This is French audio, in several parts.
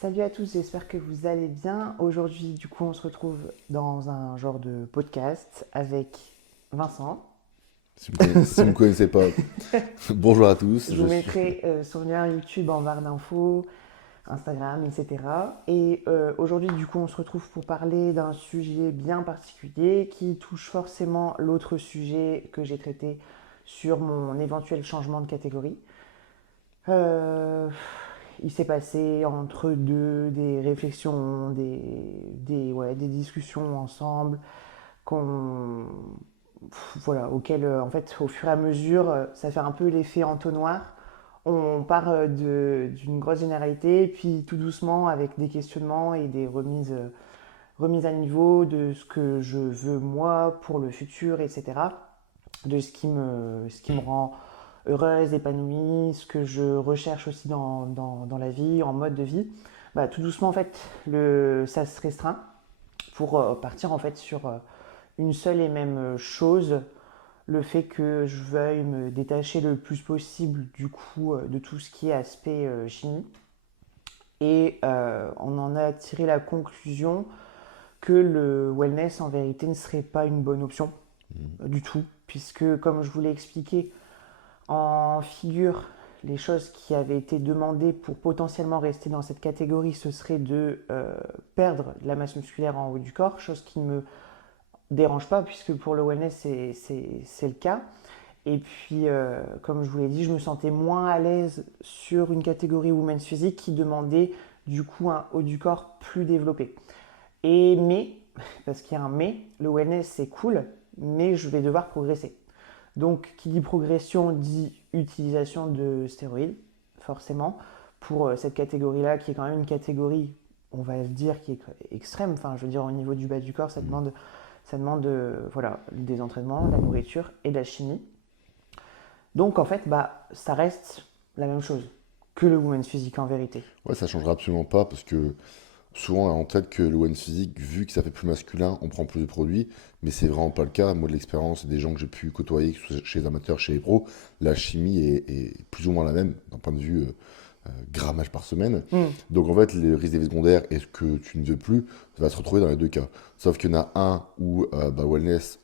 Salut à tous, j'espère que vous allez bien. Aujourd'hui, du coup, on se retrouve dans un genre de podcast avec Vincent. Si vous me connaissez pas, bonjour à tous, Je vous mettrai son lien YouTube en barre d'infos, Instagram, etc. Et aujourd'hui, du coup, on se retrouve pour parler d'un sujet bien particulier qui touche forcément l'autre sujet que j'ai traité sur mon éventuel changement de catégorie. Euh, il s'est passé entre deux des réflexions, des discussions ensemble qu'on, voilà, auxquelles, en fait, au fur et à mesure, ça fait un peu l'effet entonnoir. On part d'une grosse généralité, puis tout doucement, avec des questionnements et des remises à niveau de ce que je veux moi pour le futur, etc. De ce qui me rend heureuse, épanouie, ce que je recherche aussi dans la vie, en mode de vie. Bah, tout doucement, en fait, ça se restreint pour partir en fait sur une seule et même chose, le fait que je veuille me détacher le plus possible du coup de tout ce qui est aspect chimie. Et on en a tiré la conclusion que le wellness en vérité ne serait pas une bonne option du tout, puisque comme je vous l'ai expliqué, en figure, les choses qui avaient été demandées pour potentiellement rester dans cette catégorie, ce serait de perdre de la masse musculaire en haut du corps, chose qui ne me dérange pas puisque pour le wellness c'est le cas. Et puis, comme je vous l'ai dit, je me sentais moins à l'aise sur une catégorie women's physique qui demandait du coup un haut du corps plus développé. Mais, parce qu'il y a un mais, le wellness c'est cool, mais je vais devoir progresser. Donc, qui dit progression dit utilisation de stéroïdes, forcément, pour cette catégorie-là, qui est quand même une catégorie, on va dire, qui est extrême. Enfin, je veux dire, au niveau du bas du corps, ça demande voilà, des entraînements, de la nourriture et de la chimie. Donc, en fait, bah, ça reste la même chose que le women's physique en vérité. Ouais, ça changera absolument pas parce que souvent on a en tête que le one physique, vu que ça fait plus masculin, on prend plus de produits, mais c'est vraiment pas le cas. Moi, de l'expérience et des gens que j'ai pu côtoyer, que ce soit chez les amateurs, chez les pros, la chimie est plus ou moins la même d'un point de vue grammage par semaine. Mm. Donc en fait, les risques d'effets secondaires et ce que tu ne veux plus va se retrouver dans les deux cas. Sauf qu'il y en a un où wellness,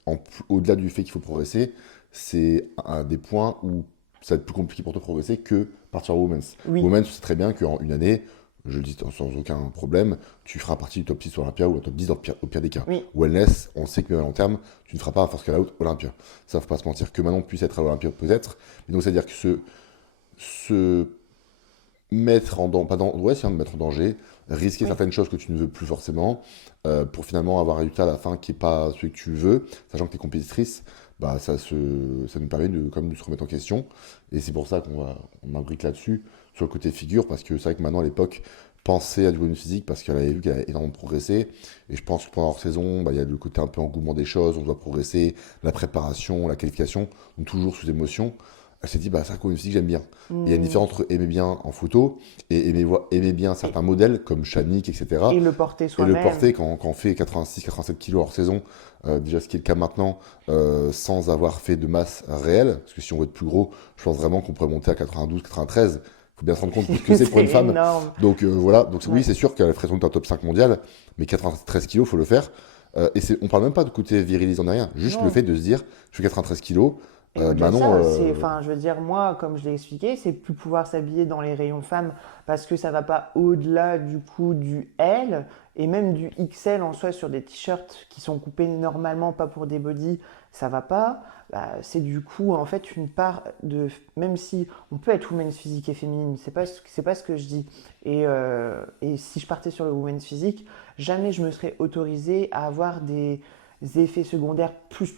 au-delà du fait qu'il faut progresser, c'est un des points où ça va être plus compliqué pour toi de progresser que partir au women's. Oui, Women's, tu sais très bien qu'en une année, je le dis sans aucun problème, tu feras partie du top 6 sur Olympia ou au top 10 au pire des cas. oui, Wellness, on sait que même à long terme, tu ne feras pas un first call out Olympia. Ça, faut pas se mentir. Que maintenant puisse être à l'Olympia peut-être. Mais donc, c'est-à-dire que se mettre en danger, pas dans, ouais, c'est de mettre en danger, risquer oui. certaines choses que tu ne veux plus forcément, pour finalement avoir un résultat à la fin qui n'est pas celui que tu veux, sachant que tu es compétitrice, bah ça nous permet de, quand même de se remettre en question. Et c'est pour ça on imbrique là-dessus, sur le côté figure, parce que c'est vrai que maintenant à l'époque, penser à du bonus physique parce qu'elle avait vu qu'elle avait énormément progressé. Et je pense que pendant leur saison, bah, il y a le côté un peu engouement des choses, on doit progresser, la préparation, la qualification, donc toujours sous émotion. Elle s'est dit, bah, c'est un bonus physique, j'aime bien. Il y a une Mm. différence entre aimer bien en photo et aimer bien Et, certains modèles comme Chanik, etc. et le porter Et le soi-même. porter quand on fait 86-87 kilos hors saison, déjà ce qui est le cas maintenant, sans avoir fait de masse réelle, parce que si on veut être plus gros, je pense vraiment qu'on pourrait monter à 92-93. Il faut bien se rendre compte de ce que c'est pour une C'est femme. énorme. Donc voilà, donc oui, Ouais. c'est sûr qu'elle ferait sans doute un top 5 mondial, mais 93 kilos, il faut le faire. On parle même pas de côté virilisant ni rien, juste le Non. fait de se dire, je fais 93 kilos, Et au-delà de Manon, ça, enfin, je veux dire, moi, comme je l'ai expliqué, c'est plus pouvoir s'habiller dans les rayons femmes parce que ça va pas au-delà du coup du L et même du XL en soi sur des t-shirts qui sont coupés normalement pas pour des bodys, ça va pas. Bah, c'est du coup en fait une part de, même si on peut être women's physique et féminine, c'est pas ce que je dis. Et si je partais sur le women's physique, jamais je me serais autorisée à avoir des effets secondaires plus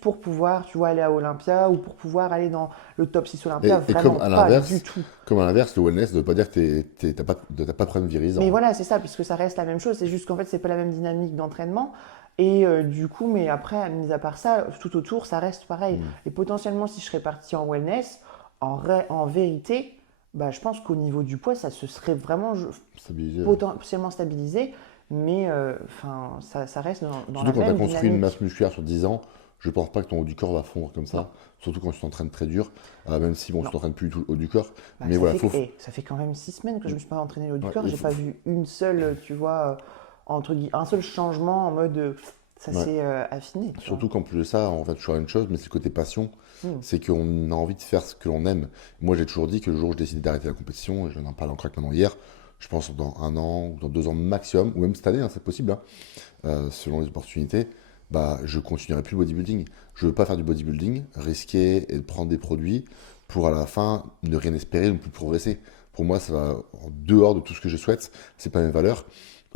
pour pouvoir, tu vois, aller à Olympia ou pour pouvoir aller dans le top 6 Olympia. et Vraiment pas du tout. comme à l'inverse, le wellness ne veut pas dire que t'as pas de problème Mais virisant. voilà, c'est ça, puisque ça reste la même chose. C'est juste qu'en fait, c'est pas la même dynamique d'entraînement. Et du coup, mais après, mis à part ça, tout autour, ça reste pareil. Hmm. Et potentiellement, si je serais parti en wellness, en vérité, bah, je pense qu'au niveau du poids, ça se serait vraiment Stabilisé, ouais. potentiellement stabilisé. Mais enfin, ça reste dans Surtout la quand tu as même construit une dynamique. masse musculaire sur 10 ans, je pense pas que ton haut du corps va fondre comme Non, ça, surtout quand tu t'entraînes très dur, même si bon, tu non. t'entraînes plus du tout le haut du corps. Bah, Mais voilà, ça fait quand même 6 semaines que je me suis pas entraîné le haut du ouais, corps. J'ai pas vu une seule, tu vois, un seul changement en mode ça ouais. s'est affiné, tu vois. Surtout qu'en plus de ça, on fait toujours la même chose, mais c'est le côté passion, Hmm. c'est qu'on a envie de faire ce que l'on aime. Moi, j'ai toujours dit que le jour où je décide d'arrêter la compétition, et j'en ai parlé encore avec maman hier, je pense dans 1 an ou dans 2 ans maximum, ou même cette année, hein, c'est possible, hein, selon les opportunités, bah, je continuerai plus le bodybuilding. Je veux pas faire du bodybuilding, risquer et de prendre des produits pour à la fin ne rien espérer, ne plus progresser. Pour moi, ça va en dehors de tout ce que je souhaite, c'est pas mes valeurs.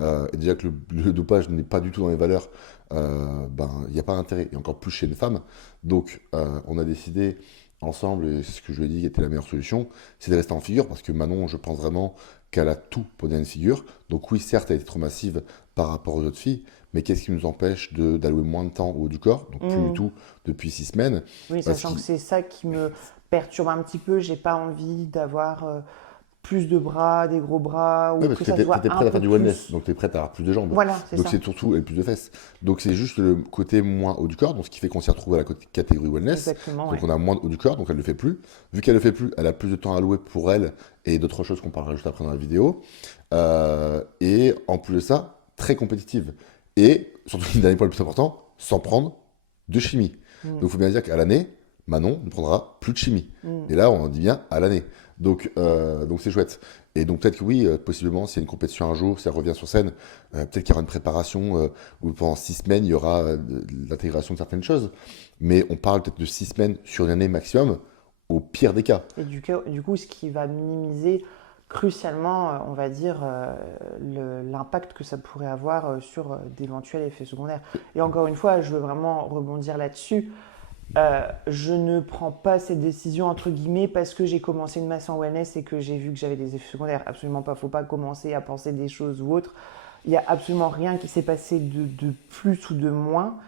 Et déjà que le dopage n'est pas du tout dans les valeurs, ben il n'y a pas d'intérêt, et encore plus chez une femme. Donc on a décidé ensemble, et c'est ce que je lui ai dit qui était la meilleure solution, c'est de rester en figure, parce que Manon, je pense vraiment qu'elle a tout pour devenir une figure. Donc oui, certes, elle a été trop massive par rapport aux autres filles, mais qu'est-ce qui nous empêche d'allouer moins de temps au haut du corps, donc plus du Hmm. tout depuis 6 semaines, Oui, parce sachant que qu'il c'est ça qui me perturbe un petit peu. J'ai pas envie d'avoir plus de bras, des gros bras, ouais, ou parce que que ça se t'étais voit un prête à peu faire du wellness, plus. donc t'es prête à avoir plus de jambes. Voilà, c'est Donc ça. c'est surtout et plus de fesses. Donc c'est juste le côté moins haut du corps, donc ce qui fait qu'on s'y retrouve à la catégorie wellness. Exactement, Donc ouais. on a moins de haut du corps, donc elle ne le fait plus. Vu qu'elle ne le fait plus, elle a plus de temps à allouer pour elle et d'autres choses qu'on parlera juste après dans la vidéo. Et en plus de ça, très compétitive. Et surtout, le dernier point le plus important, sans prendre de chimie. Hmm. Donc il faut bien dire qu'à l'année, Manon ne prendra plus de chimie. Hmm. Et là, on en dit bien à l'année. Donc c'est chouette. Et donc peut-être que oui, possiblement, s'il y a une compétition un jour, si elle revient sur scène, peut-être qu'il y aura une préparation où pendant 6 semaines, il y aura de l'intégration de certaines choses. Mais on parle peut-être de 6 semaines sur une année maximum, au pire des cas. Et du coup, ce qui va minimiser crucialement, on va dire, l'impact que ça pourrait avoir sur d'éventuels effets secondaires. Et encore une fois, je veux vraiment rebondir là-dessus. Je ne prends pas cette décision entre guillemets parce que j'ai commencé une masse en wellness et que j'ai vu que j'avais des effets secondaires. Absolument pas. Faut pas commencer à penser des choses ou autres. Il n'y a absolument rien qui s'est passé de plus ou de moins.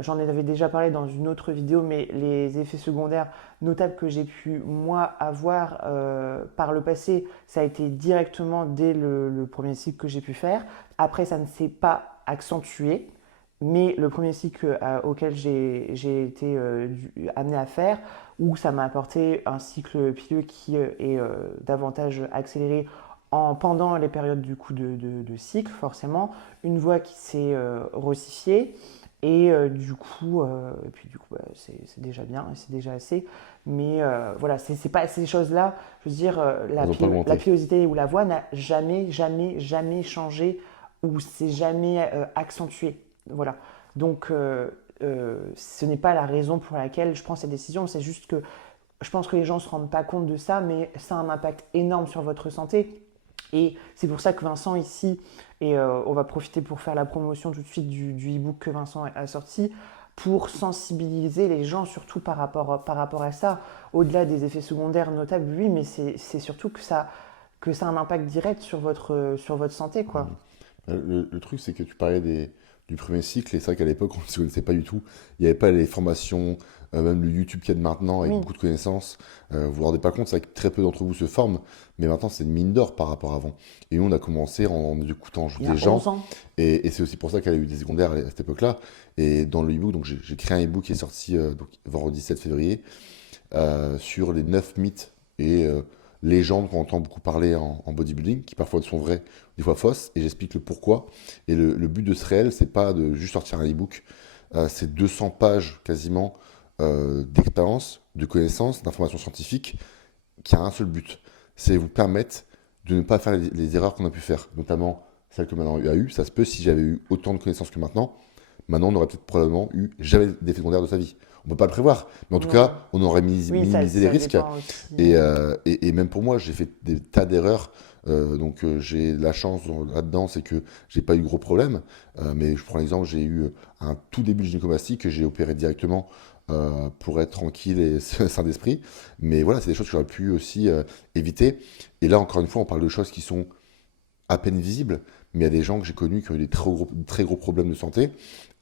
J'en avais déjà parlé dans une autre vidéo, mais les effets secondaires notables que j'ai pu moi avoir par le passé, ça a été directement dès le premier cycle que j'ai pu faire. Après, ça ne s'est pas accentué. Mais le premier cycle auquel j'ai été amené à faire, où ça m'a apporté un cycle pileux qui est davantage accéléré pendant les périodes du coup de cycle, forcément, une voix qui s'est rossifiée, et puis du coup bah, c'est déjà bien, c'est déjà assez. Mais voilà, c'est pas ces choses-là, je veux dire, Elles n'ont pas la augmenté. pilosité ou la voix n'a jamais, jamais, jamais changé ou s'est jamais accentué. Voilà. Donc, ce n'est pas la raison pour laquelle je prends cette décision. C'est juste que je pense que les gens ne se rendent pas compte de ça, mais ça a un impact énorme sur votre santé. Et c'est pour ça que Vincent ici, et on va profiter pour faire la promotion tout de suite du e-book que Vincent a sorti, pour sensibiliser les gens surtout par rapport à ça. Au-delà des effets secondaires notables, oui, mais c'est surtout que ça a un impact direct sur votre santé, quoi. Le truc, c'est que tu parlais du premier cycle, et c'est vrai qu'à l'époque, on ne se connaissait pas du tout. Il n'y avait pas les formations, même le YouTube qu'il y a de maintenant, avec Oui, beaucoup de connaissances. Vous vous rendez pas compte, c'est vrai que très peu d'entre vous se forment, mais maintenant, c'est une mine d'or par rapport à avant. Et nous, on a commencé en écoutant il y des a gens, 11 ans. et c'est aussi pour ça qu'elle a eu des secondaires à cette époque-là. Et dans le e-book, donc j'ai créé un e-book qui est sorti donc, vendredi 7 février, sur les 9 mythes et légendes qu'on entend beaucoup parler en bodybuilding, qui parfois sont vraies, des fois fausses, et j'explique le pourquoi. Et le but de ce réel, c'est pas de juste sortir un e-book, c'est 200 pages quasiment d'expérience, de connaissances, d'informations scientifiques, qui a un seul but, c'est vous permettre de ne pas faire les erreurs qu'on a pu faire, notamment celles que maintenant a eu. Ça se peut si j'avais eu autant de connaissances que maintenant. Maintenant, on aurait peut-être probablement eu jamais d'effet secondaire de sa vie. On ne peut pas le prévoir, mais en tout Non. cas, on aurait Oui, minimisé les ça risques. dépend aussi. Et même pour moi, j'ai fait des tas d'erreurs. Donc j'ai la chance là-dedans, c'est que j'ai pas eu de gros problèmes. Mais je prends l'exemple, j'ai eu un tout début de gynécomastie que j'ai opéré directement pour être tranquille et sain d'esprit. Mais voilà, c'est des choses que j'aurais pu aussi éviter. Et là, encore une fois, on parle de choses qui sont à peine visibles, mais il y a des gens que j'ai connus qui ont eu des très gros problèmes de santé,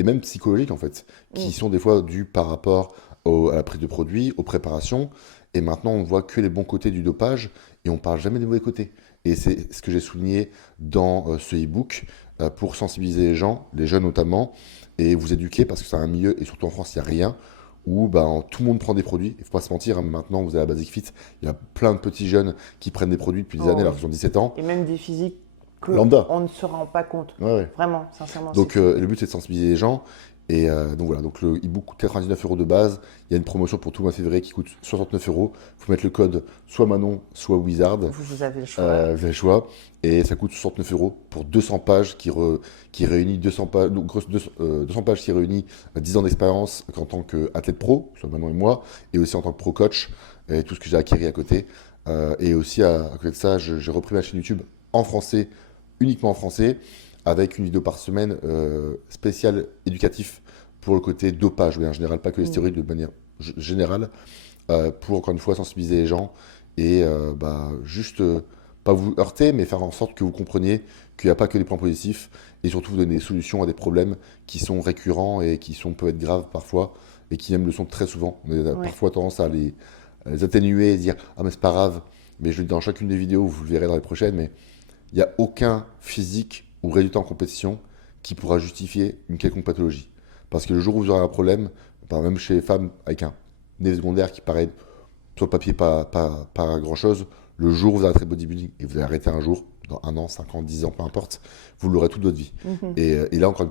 et même psychologiques en fait, qui Mm. sont des fois dus par rapport à la prise de produits, aux préparations, et maintenant on voit que les bons côtés du dopage, et on parle jamais des mauvais côtés. Et c'est ce que j'ai souligné dans ce e-book pour sensibiliser les gens, les jeunes notamment, et vous éduquer parce que c'est un milieu, et surtout en France, il n'y a rien où ben, tout le monde prend des produits. Il ne faut pas se mentir, hein, maintenant vous avez la Basic Fit, il y a plein de petits jeunes qui prennent des produits depuis des Oh années alors oui. qu'ils ont 17 ans. Et même des physiques Lambda. qu'on ne se rend pas compte. Ouais, ouais. Vraiment, sincèrement, c'est Donc fou. le but c'est de sensibiliser les gens. Et donc voilà, donc le e-book coûte 99 € de base. Il y a une promotion pour tout le mois de février qui coûte 69 €. Il faut mettre le code soit Manon, soit Wizard. Vous avez le choix. Vous avez le choix. Et ça coûte 69 € pour 200 pages qui réunit 200 pages, 200 pages qui réunit 10 ans d'expérience en tant qu'athlète pro, soit Manon et moi, et aussi en tant que pro coach, et tout ce que j'ai acquis à côté. Et aussi à côté de ça, j'ai repris ma chaîne YouTube en français, uniquement en français, avec une vidéo par semaine spéciale éducatif pour le côté dopage, mais en général, pas que les Mm. stéroïdes, de manière générale, pour encore une fois sensibiliser les gens et juste pas vous heurter, mais faire en sorte que vous compreniez qu'il n'y a pas que des points positifs et surtout vous donner des solutions à des problèmes qui sont récurrents et qui peuvent être graves parfois et qui même le sont très souvent. On a Ouais. parfois tendance à les atténuer et dire ah mais c'est pas grave, mais je le dis dans chacune des vidéos, vous le verrez dans les prochaines, mais il n'y a aucun physique ou résultat en compétition qui pourra justifier une quelconque pathologie. Parce que le jour où vous aurez un problème, même chez les femmes avec un effet secondaire qui paraît sur le papier pas grand-chose, le jour où vous arrêterez le bodybuilding et vous allez arrêter un jour, dans 1 an, 5 ans, 10 ans, peu importe, vous l'aurez toute votre vie. Mhm. Et là, encore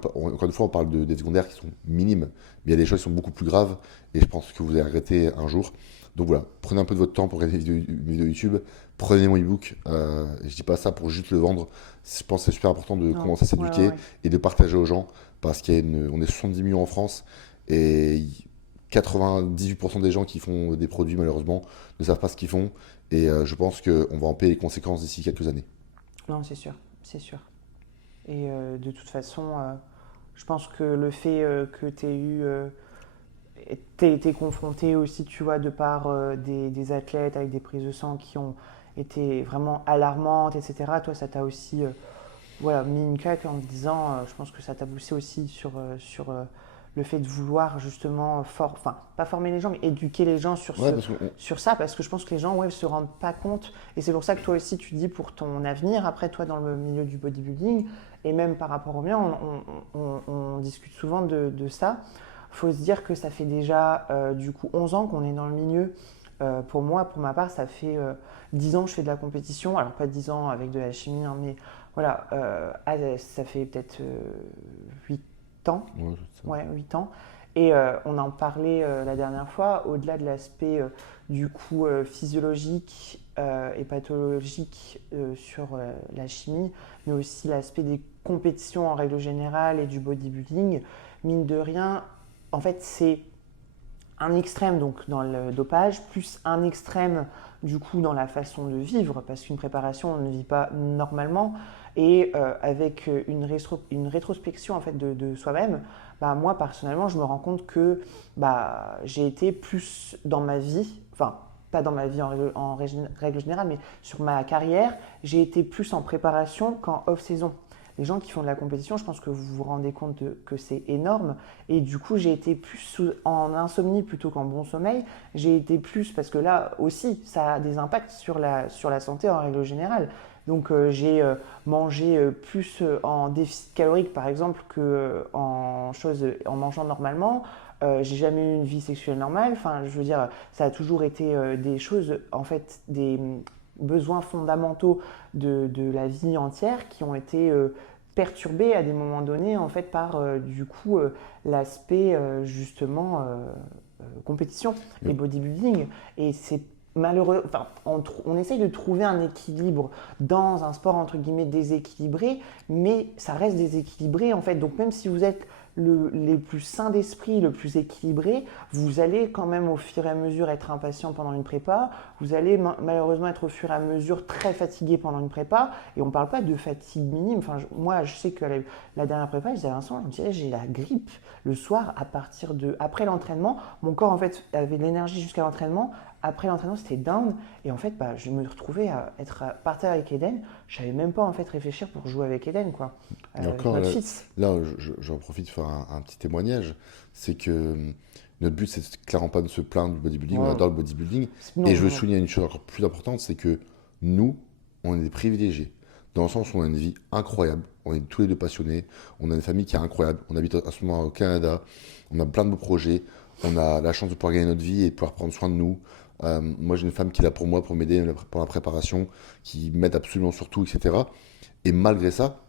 une fois, on parle d'effets secondaires qui sont minimes, mais il y a des choses qui sont beaucoup plus graves et je pense que vous allez arrêter un jour. Donc voilà, prenez un peu de votre temps pour regarder mes vidéos YouTube, prenez mon e-book. Je dis pas ça pour juste le vendre. Je pense que c'est super important de Non. commencer à Ouais, ouais, s'éduquer ouais. et de partager aux gens parce on est 70 millions en France et 98% des gens qui font des produits malheureusement ne savent pas ce qu'ils font et je pense qu'on va en payer les conséquences d'ici quelques années. Non, c'est sûr, c'est sûr. Et de toute façon, je pense que le fait que tu aies t'aies été confronté aussi, tu vois, de par des athlètes avec des prises de sang qui ont été vraiment alarmantes, etc. Toi, ça t'a aussi voilà, mis une claque en te disant, je pense que ça t'a poussé aussi sur le fait de vouloir justement, enfin, pas former les gens, mais éduquer les gens Ouais, parce que sur ça, parce que je pense que les gens, ouais, se rendent pas compte. Et c'est pour ça que toi aussi, tu dis pour ton avenir, après toi, dans le milieu du bodybuilding, et même par rapport au mien, on discute souvent de ça. Il faut se dire que ça fait déjà, du coup, 11 ans qu'on est dans le milieu. Pour moi, pour ma part, ça fait 10 ans que je fais de la compétition. Alors, pas 10 ans avec de la chimie, hein, mais voilà, ça fait peut-être 8 ans. ouais, Ouais, 8 ans. Et on en parlait la dernière fois, au-delà de l'aspect du coup physiologique et pathologique sur la chimie, mais aussi l'aspect des compétitions en règle générale et du bodybuilding, mine de rien, en fait, c'est un extrême donc dans le dopage, plus un extrême du coup dans la façon de vivre, parce qu'une préparation on ne vit pas normalement, et avec une rétrospection en fait de soi-même, bah, moi personnellement je me rends compte que bah, j'ai été plus dans ma vie, enfin pas dans ma vie règle générale, mais sur ma carrière, j'ai été plus en préparation qu'en off-saison. Les gens qui font de la compétition, je pense que vous vous rendez compte que c'est énorme. Et du coup, j'ai été plus en insomnie plutôt qu'en bon sommeil. J'ai été plus, parce que là aussi, ça a des impacts sur la santé en règle générale. Donc j'ai mangé plus en déficit calorique par exemple que en mangeant normalement. J'ai jamais eu une vie sexuelle normale. Enfin, je veux dire, ça a toujours été des choses, en fait, des besoins fondamentaux de la vie entière qui ont été perturbés à des moments donnés en fait par du coup l'aspect justement compétition et mais- bodybuilding. Et c'est malheureux, enfin, on essaye de trouver un équilibre dans un sport entre guillemets déséquilibré, mais ça reste déséquilibré en fait. Donc même si vous êtes les plus sains d'esprit, le plus équilibré, vous allez quand même au fur et à mesure être impatient pendant une prépa, vous allez malheureusement être au fur et à mesure très fatigué pendant une prépa, et on ne parle pas de fatigue minime. Enfin, moi, je sais que la dernière prépa, j'avais un son, je me disais, j'ai la grippe le soir après l'entraînement. Mon corps en fait avait de l'énergie jusqu'à l'entraînement. Après l'entraînement, c'était down. Et en fait, bah, je me retrouvais à être par terre avec Eden. Je savais même pas en fait réfléchir pour jouer avec Eden, quoi. Et encore, Notre fils. là, j'en profite pour faire un petit témoignage. C'est que notre but, c'est clairement pas de se plaindre du bodybuilding. On Ouais. adore le bodybuilding. Non, Et je non, veux non. souligner une chose encore plus importante, c'est que nous, on est des privilégiés. Dans le sens où on a une vie incroyable, on est tous les deux passionnés, on a une famille qui est incroyable, on habite à ce moment au Canada, on a plein de beaux projets, on a la chance de pouvoir gagner notre vie et de pouvoir prendre soin de nous. Moi, j'ai une femme qui est là pour moi, pour m'aider pour la préparation, qui m'aide absolument sur tout, etc. Et malgré ça,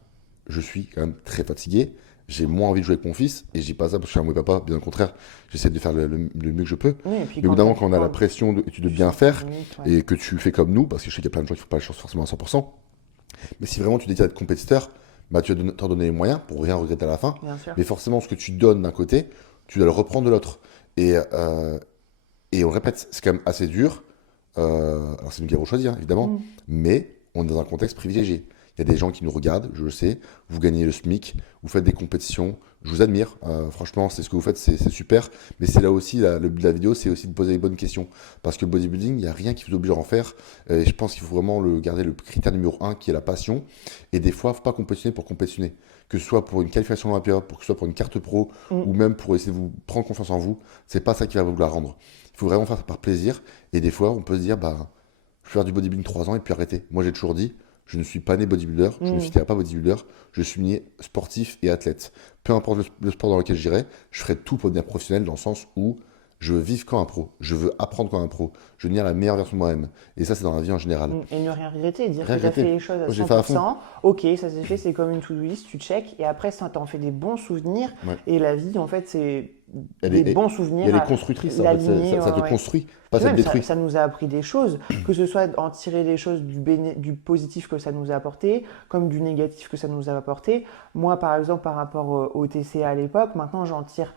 je suis quand même très fatigué. J'ai moins envie de jouer avec mon fils, et je dis pas ça parce que je suis un mauvais papa, bien au contraire, j'essaie de faire le mieux que je peux. Oui, et puis Mais quand t'as évidemment, quand on a la quand pression de, de tu bien sais que t'as faire, une limite, ouais. et que tu fais comme nous, parce que je sais qu'il y a plein de gens qui ne font pas les choses forcément à 100%, mais si vraiment tu décides d'être compétiteur, bah, tu vas t'en donner les moyens pour rien regretter à la fin. Bien sûr. Mais forcément, ce que tu donnes d'un côté, tu dois le reprendre de l'autre. Et on le répète, c'est quand même assez dur. Alors c'est nous qui avons choisi, hein, évidemment, Mm. mais on est dans un contexte privilégié. Il y a des gens qui nous regardent, je le sais, vous gagnez le SMIC, vous faites des compétitions, je vous admire, franchement, c'est ce que vous faites, c'est super, mais c'est là aussi, le but de la vidéo, c'est aussi de poser les bonnes questions, parce que le bodybuilding, il n'y a rien qui vous oblige à en faire, et je pense qu'il faut vraiment garder le critère numéro un, qui est la passion, et des fois, il ne faut pas compétitionner pour compétitionner, que ce soit pour une qualification Olympia, pour que ce soit pour une carte pro, Mm. ou même pour essayer de vous prendre confiance en vous, c'est pas ça qui va vous la rendre. Il faut vraiment faire ça par plaisir, et des fois, on peut se dire, bah, je vais faire du bodybuilding 3 ans et puis arrêter. Moi, j'ai toujours dit, je ne suis pas né bodybuilder, je ne me Mm. considère pas bodybuilder, je suis né sportif et athlète. Peu importe le sport dans lequel j'irai, je ferai tout pour devenir professionnel dans le sens où je veux vivre comme un pro, je veux apprendre comme un pro, je veux devenir la meilleure version de moi-même. Et ça, c'est dans la vie en général. Mm. Et ne rien regretter, dire Rien que tu as fait regretter. les choses à Moi, j'ai fait à fond. 100%, ok, ça s'est fait, c'est comme une to-do list, tu check, et après ça t'en fait des bons souvenirs, Ouais. et la vie en fait c'est Elle des est, bons et elle souvenirs est à constructrice, en fait. l'aligner, Ça ouais, te ouais. construit, pas Puis ça te même, détruit. ça nous a appris des choses, que ce soit en tirer des choses du positif que ça nous a apporté, comme du négatif que ça nous a apporté. Moi, par exemple, par rapport au TCA à l'époque, maintenant j'en tire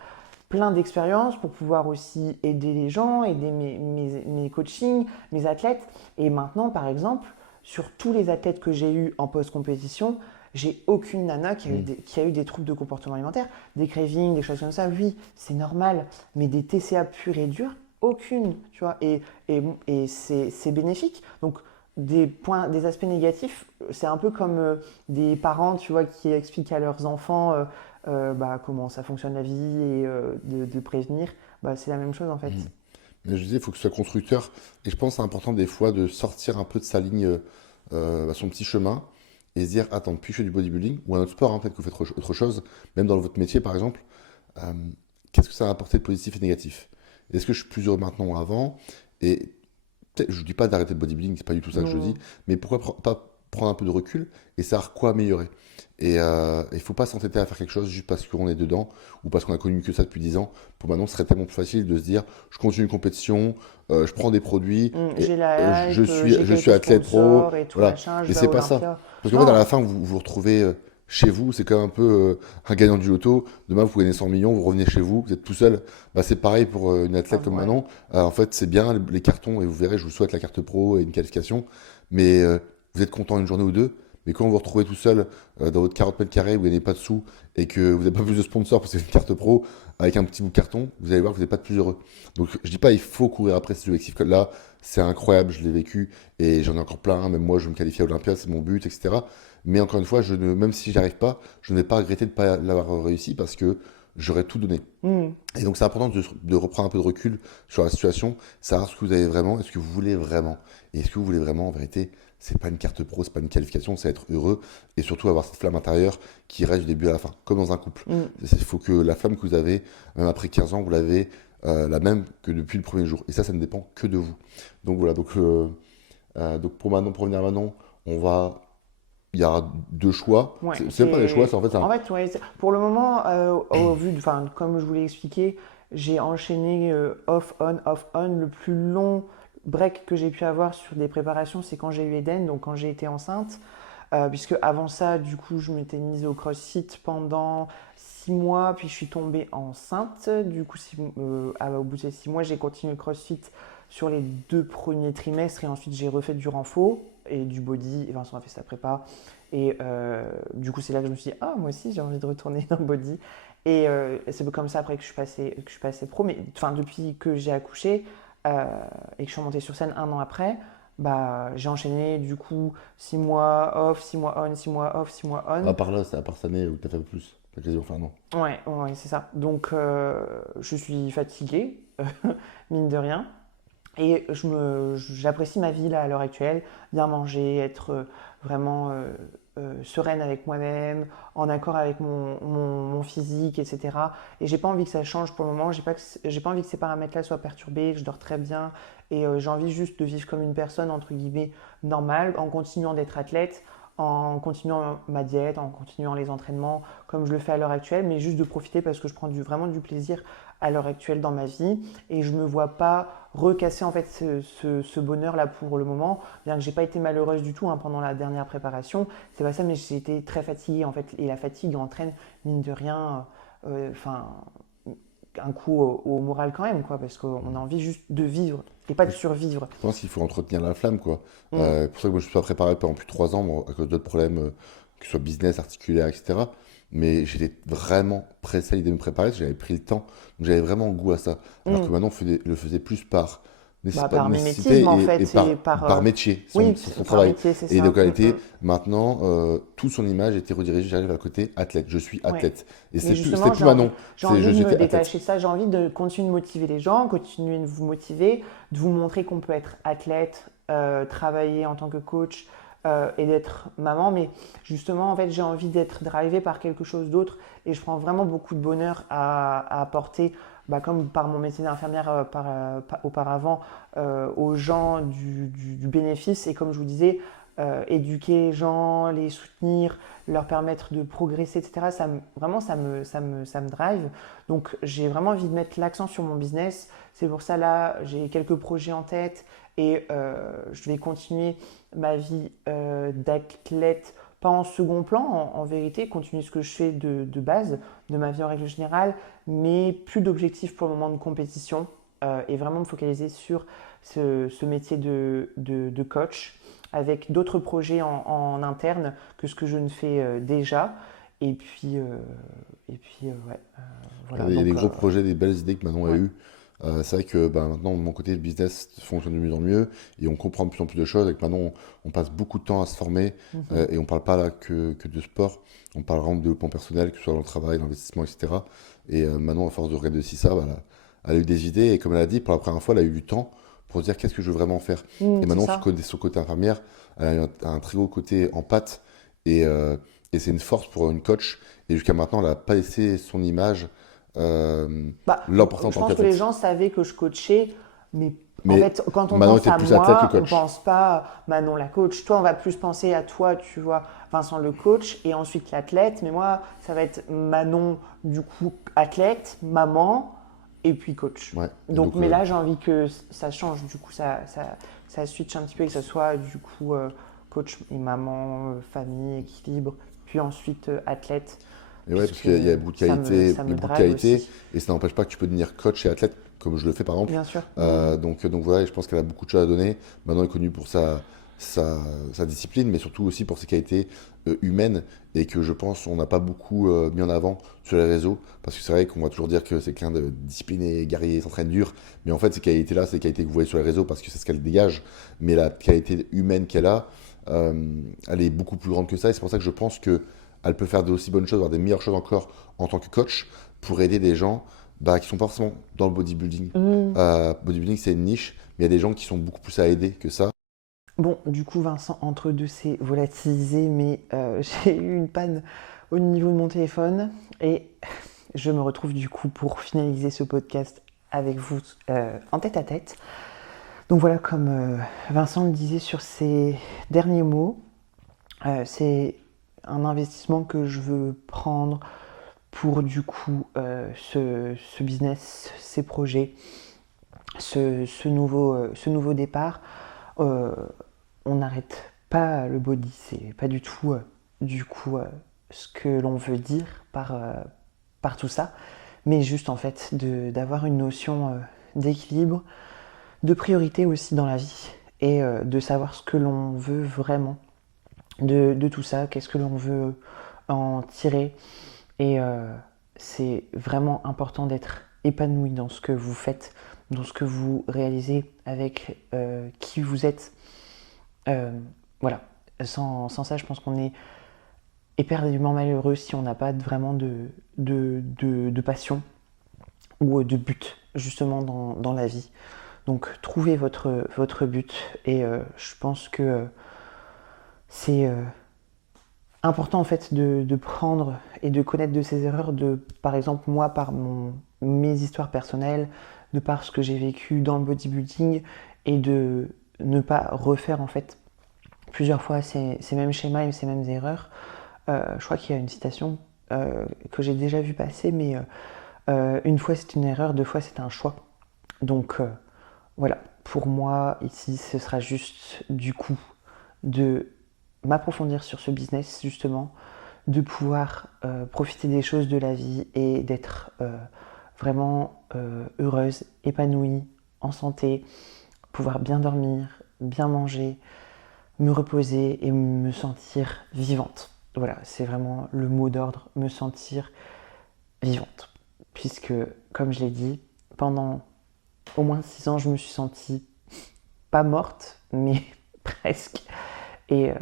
plein d'expériences pour pouvoir aussi aider les gens, aider mes coachings, mes athlètes. Et maintenant, par exemple, sur tous les athlètes que j'ai eus en post-compétition, j'ai aucune nana Mm. qui a eu des troubles de comportement alimentaire, des cravings, des choses comme ça. Oui, c'est normal, mais des TCA purs et durs, aucune, tu vois. Et c'est bénéfique. Donc, des aspects négatifs, c'est un peu comme des parents, tu vois, qui expliquent à leurs enfants bah, comment ça fonctionne la vie et de prévenir. Bah, c'est la même chose en fait. Mm. Mais je disais, il faut que ce soit constructeur. Et je pense que c'est important des fois de sortir un peu de sa ligne, son petit chemin, et se dire, attends, puis je fais du bodybuilding, ou un autre sport, hein, peut-être que vous faites autre chose, même dans votre métier par exemple, euh, qu'est-ce que ça a apporté de positif et négatif? Est-ce que je suis plus heureux maintenant ou avant? Et je ne dis pas d'arrêter le bodybuilding, c'est pas du tout ça que je dis, Non. mais pourquoi pas prendre un peu de recul et savoir quoi améliorer? Et il ne faut pas s'entêter à faire quelque chose juste parce qu'on est dedans ou parce qu'on a connu que ça depuis 10 ans. Pour maintenant, ce serait tellement plus facile de se dire, je continue une compétition, je prends des produits, et, J'ai la hype, j'ai je suis quelques athlète pro, sponsors et tout voilà. machin, je Mais vais à c'est pas ça. Olympia. Parce qu'en fait, à la Non, fin, vous vous retrouvez chez vous, c'est comme un peu un gagnant du loto. Demain, vous gagnez 100 millions, vous revenez chez vous, vous êtes tout seul. Bah, c'est pareil pour une ah, athlète comme ouais. Manon. En fait, c'est bien les cartons, et vous verrez, je vous souhaite la carte pro et une qualification. Mais vous êtes content une journée ou deux. Mais quand vous vous retrouvez tout seul dans votre 40 mètres carrés, vous gagnez pas de sous et que vous n'avez pas plus de sponsors parce que c'est une carte pro avec un petit bout de carton, vous allez voir que vous n'êtes pas plus heureux. Donc je dis pas il faut courir après ces objectifs-là, c'est incroyable, je l'ai vécu et j'en ai encore plein. Même moi, je veux me qualifier à Olympia, c'est mon but, etc. Mais encore une fois, même si j'y arrive pas, je ne vais pas regretter de ne pas l'avoir réussi parce que j'aurais tout donné. Hmm. Et donc c'est important de reprendre un peu de recul sur la situation, savoir ce que vous avez vraiment, est-ce que vous voulez vraiment. Et est-ce que vous voulez vraiment, en vérité, c'est pas une carte pro, c'est pas une qualification, c'est être heureux et surtout avoir cette flamme intérieure qui reste du début à la fin, comme dans un couple. Hmm. Il faut que la flamme que vous avez, même après 15 ans, vous l'avez la même que depuis le premier jour. Et ça ne dépend que de vous. Donc voilà, donc pour Manon, pour revenir à Manon, on va. Il y aura deux choix. Ouais, C'est même pas des choix, c'est en fait en fait, ouais, pour le moment, au vu enfin, comme je vous l'ai expliqué, j'ai enchaîné off, on. Le plus long break que j'ai pu avoir sur des préparations, c'est quand j'ai eu Eden, donc quand j'ai été enceinte. Puisque avant ça, du coup, je m'étais mise au CrossFit pendant 6 mois, puis je suis tombée enceinte. Du coup, au bout de ces 6 mois, j'ai continué le CrossFit sur les 2 premiers trimestres et ensuite j'ai refait du renfo et du body. Et Vincent a fait sa prépa. Et du coup, c'est là que je me suis dit, ah, moi aussi, j'ai envie de retourner dans le body. Et c'est comme ça après que je suis passée pro. Mais enfin, depuis que j'ai accouché et que je suis montée sur scène 1 an après, bah, j'ai enchaîné du coup 6 mois off, 6 mois on, 6 mois off, 6 mois à on. part là, c'est à part cette année où tu as fait plus. T'as quasiment fait un an. Ouais, ouais, c'est ça. Donc je suis fatiguée, mine de rien. Et j'apprécie ma vie là, à l'heure actuelle, bien manger, être vraiment sereine avec moi-même, en accord avec mon physique, etc. Et j'ai pas envie que ça change pour le moment, j'ai pas envie que ces paramètres-là soient perturbés, que je dors très bien. Et j'ai envie juste de vivre comme une personne, entre guillemets, normale, en continuant d'être athlète, en continuant ma diète, en continuant les entraînements, comme je le fais à l'heure actuelle, mais juste de profiter parce que je prends vraiment du plaisir à l'heure actuelle dans ma vie et je me vois pas recasser en fait ce bonheur-là pour le moment, bien que j'ai pas été malheureuse du tout hein, pendant la dernière préparation, c'est pas ça, mais j'ai été très fatiguée en fait, et la fatigue entraîne mine de rien, enfin un coup au moral quand même, quoi, parce qu'on a envie juste de vivre et pas de Je survivre. je pense qu'il faut entretenir la flamme, quoi. Mm. Pour ça que moi, je suis pas préparé pendant plus de 3 ans, moi, à cause d'autres problèmes, que ce soit business, articulaire, etc. Mais j'étais vraiment pressé à l'idée de me préparer, parce que j'avais pris le temps. Donc j'avais vraiment goût à ça. Alors que Mm. maintenant, le faisait plus par, Bah, pas par nécessité mimétisme en et fait, et par métier, oui, son par travail. métier, c'est Et ça. donc, elle était, maintenant, toute son image était redirigée, j'arrive à le côté athlète. Je suis Ouais. athlète. Et Mais c'était justement, plus Manon, j'ai c'est envie je de me j'étais athlète. détacher de ça, j'ai envie de continuer de motiver les gens, continuer de vous motiver, de vous montrer qu'on peut être athlète, travailler en tant que coach et d'être maman. Mais justement, en fait, j'ai envie d'être drivée par quelque chose d'autre et je prends vraiment beaucoup de bonheur à apporter, bah, comme par mon métier d'infirmière auparavant, aux gens du bénéfice. Et comme je vous disais, éduquer les gens, les soutenir, leur permettre de progresser, etc. Vraiment, ça me drive. Donc, j'ai vraiment envie de mettre l'accent sur mon business. C'est pour ça, là, j'ai quelques projets en tête et je vais continuer ma vie d'athlète, pas en second plan, en vérité, continuer ce que je fais de base, de ma vie en règle générale, mais plus d'objectifs pour le moment de compétition et vraiment me focaliser sur ce métier de coach avec d'autres projets en interne que ce que je ne fais déjà. Et puis, ouais, voilà. Il y a des Donc, gros projets, des belles idées que Manon a ouais. eues. C'est vrai que bah, maintenant, de mon côté, le business fonctionne de mieux en mieux et on comprend de plus en plus de choses. Avec Manon, on passe beaucoup de temps à se former Mhm. et on parle pas là que de sport. On parle vraiment de développement personnel, que ce soit dans le travail, l'investissement, etc. Et Manon, à force de regarder aussi ça, bah, elle a eu des idées et comme elle a dit, pour la première fois, elle a eu du temps pour se dire qu'est-ce que je veux vraiment faire. Et C'est Manon, ça. son côté infirmière, elle a eu un très gros côté empathie et, et c'est une force pour une coach. Et jusqu'à maintenant, elle n'a pas laissé son image euh, Bah, l'emporter en je tant pense que les qu'athlète. gens savaient que je coachais, mais en Mais fait, quand on Manon pense était à plus athlète que moi, on coach. pense pas Manon la coach. Toi, on va plus penser à toi, tu vois, Vincent le coach, et ensuite l'athlète. Mais moi, ça va être Manon, du coup, athlète, maman, et puis coach. Ouais. Et Donc, donc, mais là, j'ai envie que ça change, du coup, ça switch un petit peu et que ça soit, du coup, coach et maman, famille, équilibre, puis ensuite athlète, et ouais, parce puisque qu'il y a beaucoup de qualités, ça il y a me beaucoup de drive qualités, aussi. et ça n'empêche pas que tu peux devenir coach et athlète, comme je le fais par exemple. Bien sûr. Mhm. Donc voilà, et je pense qu'elle a beaucoup de choses à donner. Manon est connue pour sa discipline, mais surtout aussi pour ses qualités humaines, et que je pense on n'a pas beaucoup mis en avant sur les réseaux, parce que c'est vrai qu'on va toujours dire que c'est quelqu'un de discipliné, guerrier, s'entraîne dur, mais en fait ces qualités-là, c'est les qualités que vous voyez sur les réseaux, parce que c'est ce qu'elle dégage, mais la qualité humaine qu'elle a, elle est beaucoup plus grande que ça, et c'est pour ça que je pense que elle peut faire de aussi bonnes choses, voire des meilleures choses encore en tant que coach pour aider des gens bah, qui sont pas forcément dans le bodybuilding. Mhm. Bodybuilding, c'est une niche, mais il y a des gens qui sont beaucoup plus à aider que ça. Bon, du coup, Vincent, entre deux, c'est volatilisé, mais j'ai eu une panne au niveau de mon téléphone et je me retrouve du coup pour finaliser ce podcast avec vous en tête à tête. Donc voilà, comme Vincent le disait sur ses derniers mots, c'est un investissement que je veux prendre pour du coup ce business, ces projets, ce nouveau départ. Euh, on n'arrête pas le body, c'est pas du tout du coup ce que l'on veut dire par tout ça, mais juste en fait d'avoir une notion d'équilibre, de priorité aussi dans la vie et de savoir ce que l'on veut vraiment de tout ça, qu'est-ce que l'on veut en tirer et c'est vraiment important d'être épanoui dans ce que vous faites, dans ce que vous réalisez avec qui vous êtes. Euh, voilà. Sans ça, je pense qu'on est éperdument malheureux si on n'a pas vraiment de passion ou de but justement dans la vie. Donc trouvez votre but et je pense que c'est important en fait de prendre et de connaître de ses erreurs, par exemple moi par mes histoires personnelles, de par ce que j'ai vécu dans le bodybuilding et de ne pas refaire en fait plusieurs fois ces mêmes schémas et ces mêmes erreurs. Je crois qu'il y a une citation que j'ai déjà vu passer, mais une fois c'est une erreur, deux fois c'est un choix. Donc voilà, pour moi ici ce sera juste du coup de m'approfondir sur ce business justement, de pouvoir profiter des choses de la vie et d'être vraiment heureuse, épanouie, en santé, pouvoir bien dormir, bien manger, me reposer et me sentir vivante. Voilà, c'est vraiment le mot d'ordre, me sentir vivante. Puisque, comme je l'ai dit, pendant au moins 6 ans, je me suis sentie pas morte, mais presque, et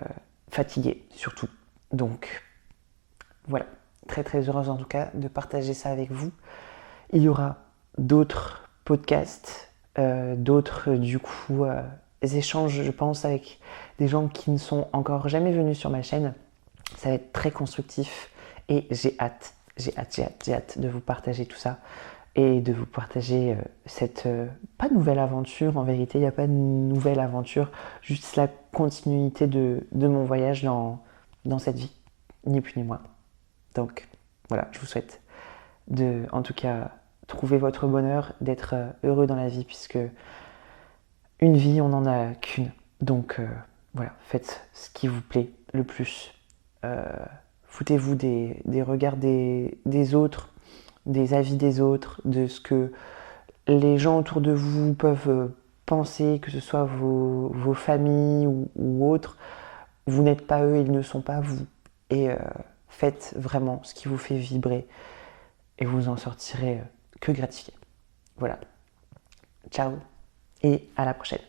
fatiguée surtout. Donc voilà, très très heureuse en tout cas de partager ça avec vous. Il y aura d'autres podcasts, d'autres du coup échanges, je pense, avec des gens qui ne sont encore jamais venus sur ma chaîne. Ça va être très constructif et j'ai hâte de vous partager tout ça et de vous partager cette, pas nouvelle aventure, en vérité, il n'y a pas de nouvelle aventure, juste la continuité de mon voyage dans cette vie, ni plus ni moins. Donc voilà, je vous souhaite de, en tout cas, trouver votre bonheur, d'être heureux dans la vie, puisque une vie, on n'en a qu'une. Donc voilà, faites ce qui vous plaît le plus. Euh, Foutez-vous des regards des autres, des avis des autres, de ce que les gens autour de vous peuvent penser, que ce soit vos familles ou autres. Vous n'êtes pas eux, ils ne sont pas vous. Et faites vraiment ce qui vous fait vibrer et vous en sortirez que gratifié. Voilà. Ciao et à la prochaine.